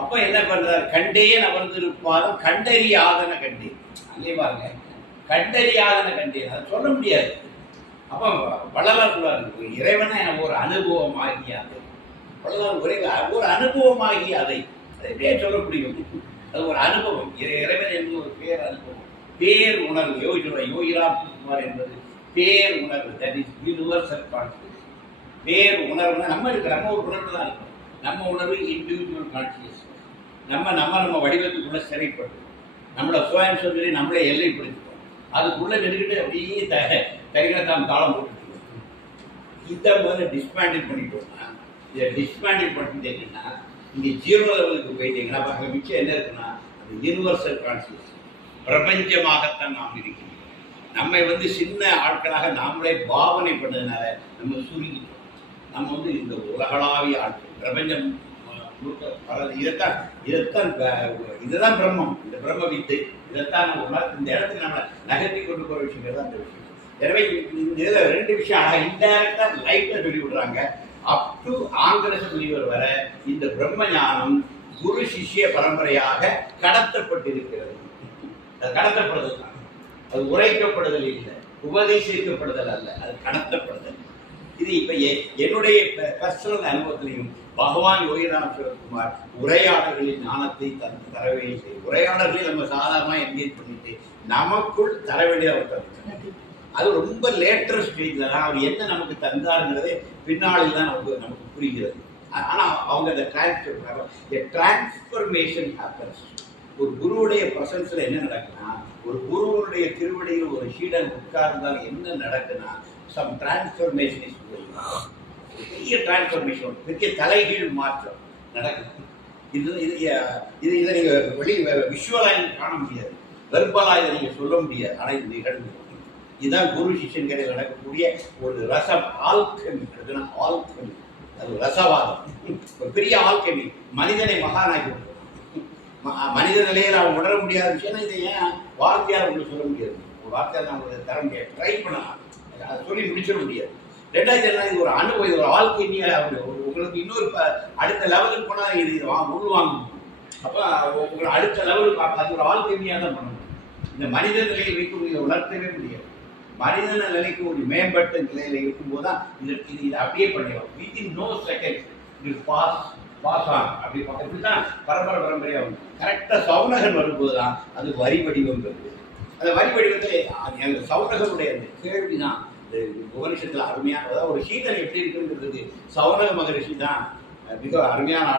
அப்ப என்ன பண்றாரு? கண்டேன் அமர்ந்திருப்பாலும் கண்டறியாதன கண்டேன். அங்கே பாருங்க, கண்டறியாதன கண்டேன், அதை சொல்ல முடியாது. அப்ப வள்ளலார் சொல்றாரு, இறைவனை ஒரு அனுபவமாகி அதை. வள்ளலார் ஒரு அனுபவமாகி அதை எப்படியே சொல்ல முடியும்? அது ஒரு அனுபவம். இறைவன் என்பது ஒரு பேர் அனுபவம், பேர் உணர்வு. யோகிராம் குமார் என்பது பேர் உணர்வு. That is universal conscious. பேர் உணர்வுனா நம்ம ஒரு உணர்வு தான் இருக்கும். நம்ம உணர்வு இண்டிவிஜுவல் கான்சியஸ். நம்ம வடிவத்துக்குள்ள சிறைப்பட்டு நம்மளை சுயம் சொல்லி நம்மளே எல்லைப்படுத்திட்டோம். அதுக்குள்ள நெருங்கிட்டு அப்படியே கைகத்தான் தாளம் போட்டுட்டு இதை முதல்ல டிஸ்மேண்டில் பண்ணிட்டோம்னா, இதை டிஸ்மேண்டில் பண்ணிட்டீங்கன்னா இந்த ஜீரோ லெவலுக்கு போயிட்டீங்கன்னா அங்கே மிச்சம் என்ன இருக்குன்னா, அது யூனிவர்சல் கான்சியஸ். பிரபஞ்சமாகத்தான் நாம் இருக்கிறோம். நம்ம சின்ன ஆட்களாக நாமளே பாவனை பண்ணதுனால நம்ம சுருங்கிட்டோம். நம்ம இந்த உலகளாவிய ஆட்கள், பிரபஞ்சம் இதுதான் பிரம்மம். இந்த பிரம்ம வித்து இதைத்தான் நம்ம இந்த இடத்துக்கு நம்ம நகர்த்தி கொண்டு போகிற விஷயங்கள் தான் இந்த விஷயம். எனவே இதுல ரெண்டு விஷயம் இன்டைரக்டா லைட்டா சொல்லி விடுறாங்க. அப் டு ஆங்கிரச முனிவர் வர இந்த பிரம்ம ஞானம் குரு சிஷ்ய பரம்பரையாக கடத்தப்பட்டிருக்கிறது. அது கடத்தப்படுதல் தான். அது உரைக்கப்படுதல் இல்லை, உபதேசிக்கப்படுதல் அல்ல, அது கடத்தப்படுதல். இது இப்ப என்னுடைய பர்சனல் அனுபவத்திலையும் பகவான் யோகிராம் சிவகுமார் உரையாடல்களின் ஞானத்தை தரவே செய்யும். உரையாடல்களில் நம்ம சாதாரணமாக என்கேஜ் பண்ணிட்டு நமக்குள் தர வேண்டிய அவர் தந்தார். அது ரொம்ப லேட்டர் ஸ்டேஜில் தான் அவர் என்ன நமக்கு தந்தாருங்கிறதே பின்னாளில் தான் நமக்கு புரிகிறது. ஆனால் அவங்க அந்த டிரான்ஸ்ஃபர்மேஷன் ஹேப்பன்ஸ். ஒரு குருவுடைய பிரசன்ஸில் என்ன நடக்குன்னா, ஒரு குருவுடைய திருவடியில் ஒரு சீடன் உட்கார்ந்தால் என்ன நடக்குன்னா, சம் டிரான்ஸ்ஃபர்மேஷன் இஸ் கோயிங். பெரிய டிரான்ஸ்ஃபர்மேஷன், பெரிய தலைகீழ் மாற்றம் நடக்குது. இதை நீங்கள் விஷுவலாக காண முடியாது, வெர்பலாக இதை நீங்கள் சொல்ல முடியாது. ஆனால் இது நிகழ்வு. இதுதான் குரு சிஷ்யன்களில் நடக்கக்கூடிய ஒரு ரசம். ஆல்கமி, ஆல்கமி, அது ரசவாதம். ஒரு பெரிய ஆல்கமி மனிதனை மகானாக்கி விடுறது. மனித நிலையில் அவன் உணர முடியாத விஷயம். இதை ஏன் வார்த்தையால் உங்களுக்கு சொல்ல முடியாது? ஒரு வார்த்தையால் நான் உங்களுக்கு தர முடியாது. ட்ரை பண்ணலாம், அதை சொல்லி முடிச்சிட முடியாது. ரெண்டாவது என்ன, இது ஒரு அனுபவம், இது ஒரு ஆல்கமியாக உங்களுக்கு இன்னொரு அடுத்த லெவலுக்கு போனால் இது உள்வாங்கணும். அப்போ உங்களை அடுத்த லெவலுக்கு அது ஒரு ஆல்கமியாக தான் பண்ணணும். இந்த மனித நிலையை வைக்க உணர்த்தவே முடியாது. மனித நிலைக்கு ஒரு மேம்பட்ட நிலையில் இருக்கும்போது தான் இது அப்படியே பண்ணிடும். வித்தின் நோ செகண்ட் இது பாஸ் ஆன் அப்படி இப்படிதான் பரம்பரையாக கரெக்டாக சவுனகன் வரும்போது தான் அது வரி வடிவம் வருது. அந்த வரி வடிவத்தில் சவுனகனுடைய அந்த கேள்வி தான் இந்த உபனிஷத்தில் அருமையான. அதாவது ஒரு சீதன் எப்படி இருக்குங்கிறது சவுனக மகரிஷி தான் மிக அருமையான